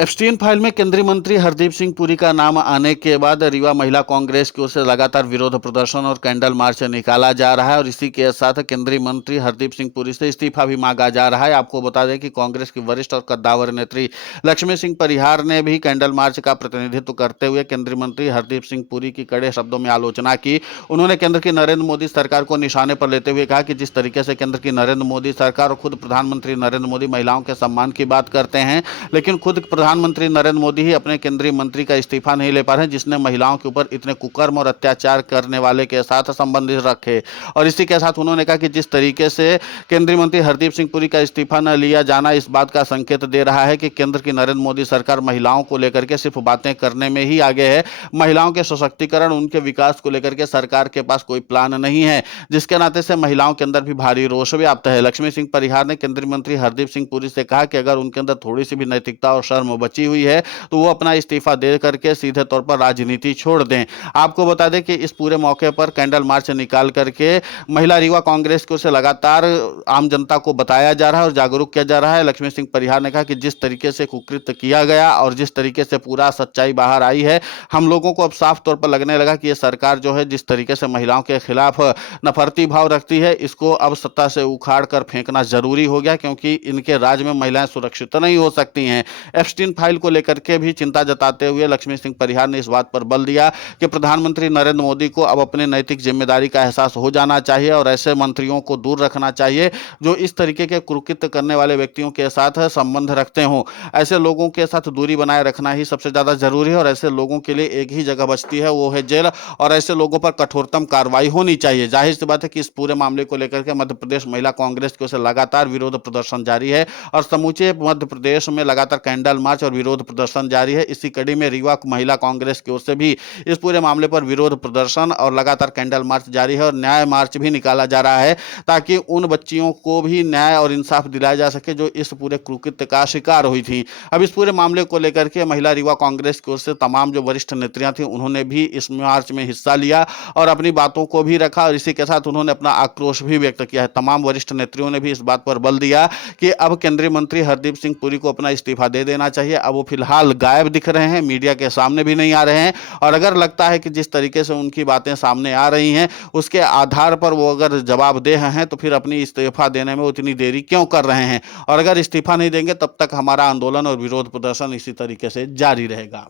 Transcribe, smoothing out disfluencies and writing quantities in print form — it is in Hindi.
एप्स्टीन फाइल में केंद्रीय मंत्री हरदीप सिंह पुरी का नाम आने के बाद रीवा महिला कांग्रेस की ओर से लगातार विरोध प्रदर्शन और कैंडल मार्च निकाला जा रहा है और इसी के साथ केंद्रीय मंत्री हरदीप सिंह पुरी से इस्तीफा भी मांगा जा रहा है। आपको बता दें कि कांग्रेस की वरिष्ठ और कद्दावर नेत्री लक्ष्मी सिंह परिहार ने भी कैंडल मार्च का प्रतिनिधित्व करते हुए केंद्रीय मंत्री हरदीप सिंह पुरी की कड़े शब्दों में आलोचना की। उन्होंने केंद्र की नरेंद्र मोदी सरकार को निशाने पर लेते हुए कहा कि जिस तरीके से केंद्र की नरेंद्र मोदी सरकार और खुद प्रधानमंत्री नरेंद्र मोदी महिलाओं के सम्मान की बात करते हैं, लेकिन खुद प्रधानमंत्री नरेंद्र मोदी ही अपने केंद्रीय मंत्री का इस्तीफा नहीं ले पा रहे हैं, जिसने महिलाओं के ऊपर इतने कुकर्म और अत्याचार करने वाले के साथ संबंधित रखे। और इसी के साथ उन्होंने कहा कि जिस तरीके से केंद्रीय मंत्री हरदीप सिंह पुरी का इस्तीफा न लिया जाना इस बात का संकेत दे रहा है कि केंद्र की नरेंद्र मोदी सरकार महिलाओं को लेकर के सिर्फ बातें करने में ही आगे है। महिलाओं के सशक्तिकरण, उनके विकास को लेकर के सरकार के पास कोई प्लान नहीं है, जिसके नाते से महिलाओं के अंदर भी भारी रोष व्याप्त है। लक्ष्मी सिंह परिहार ने केंद्रीय मंत्री हरदीप सिंह पुरी से कहा कि अगर उनके अंदर थोड़ी सी भी नैतिकता और शर्म बची हुई है तो वो अपना इस्तीफा दे करके सीधे तौर पर राजनीति छोड़ दें। आपको बता दें कि इस पूरे मौके पर कैंडल मार्च निकाल करके महिला रीवा कांग्रेस की ओर से लगातार आम जनता को बताया जा रहा है और जागरूक किया जा रहा है। लक्ष्मी सिंह परिहार ने कहा कि जिस तरीके से कुकृत्य किया गया और जिस तरीके से पूरा सच्चाई बाहर आई है, हम लोगों को अब साफ तौर पर लगने लगा कि ये सरकार जो है जिस तरीके से महिलाओं के खिलाफ नफरती भाव रखती है, इसको अब सत्ता से उखाड़ कर फेंकना जरूरी हो गया, क्योंकि इनके राज में महिलाएं सुरक्षित नहीं हो सकती हैं। एप्स्टीन फाइल को लेकर के भी चिंता जताते हुए लक्ष्मी सिंह परिहार ने इस बात पर बल दिया कि प्रधानमंत्री नरेंद्र मोदी को अब अपने नैतिक जिम्मेदारी का एहसास हो जाना चाहिए और ऐसे मंत्रियों को दूर रखना चाहिए जो इस तरीके के कुकृत्य करने वाले व्यक्तियों के साथ संबंध रखते हों। ऐसे लोगों के साथ दूरी बनाए रखना ही सबसे ज्यादा जरूरी है और ऐसे लोगों के लिए एक ही जगह बचती है, वो है जेल, और ऐसे लोगों पर कठोरतम कार्रवाई होनी चाहिए। जाहिर सी बात है कि इस पूरे मामले को लेकर के मध्य प्रदेश महिला कांग्रेस की ओर से लगातार विरोध प्रदर्शन जारी है और समूचे मध्य प्रदेश में लगातार कैंडल मार्च और विरोध प्रदर्शन जारी है। इसी कड़ी में रीवा महिला कांग्रेस की ओर से भी इस पूरे मामले पर विरोध प्रदर्शन और लगातार कैंडल मार्च जारी है और न्याय मार्च भी निकाला जा रहा है, ताकि उन बच्चियों को भी न्याय और इंसाफ दिलाया जा सके जो इस पूरे कुकृत्य का शिकार हुई थी। अब इस पूरे मामले को लेकर के महिला रीवा कांग्रेस की ओर से तमाम जो वरिष्ठ नेत्रियां थी उन्होंने भी इस मार्च में हिस्सा लिया और अपनी बातों को भी रखा और इसी के साथ उन्होंने अपना आक्रोश भी व्यक्त किया है। तमाम वरिष्ठ नेत्रियों ने भी इस बात पर बल दिया कि अब केंद्रीय मंत्री हरदीप सिंह पुरी को अपना इस्तीफा दे देना चाहिए। अब वो फिलहाल गायब दिख रहे हैं, मीडिया के सामने भी नहीं आ रहे हैं और अगर लगता है कि जिस तरीके से उनकी बातें सामने आ रही हैं उसके आधार पर वो अगर जवाबदेह हैं तो फिर अपनी इस्तीफा देने में उतनी देरी क्यों कर रहे हैं, और अगर इस्तीफा नहीं देंगे तब तक हमारा आंदोलन और विरोध प्रदर्शन इसी तरीके से जारी रहेगा।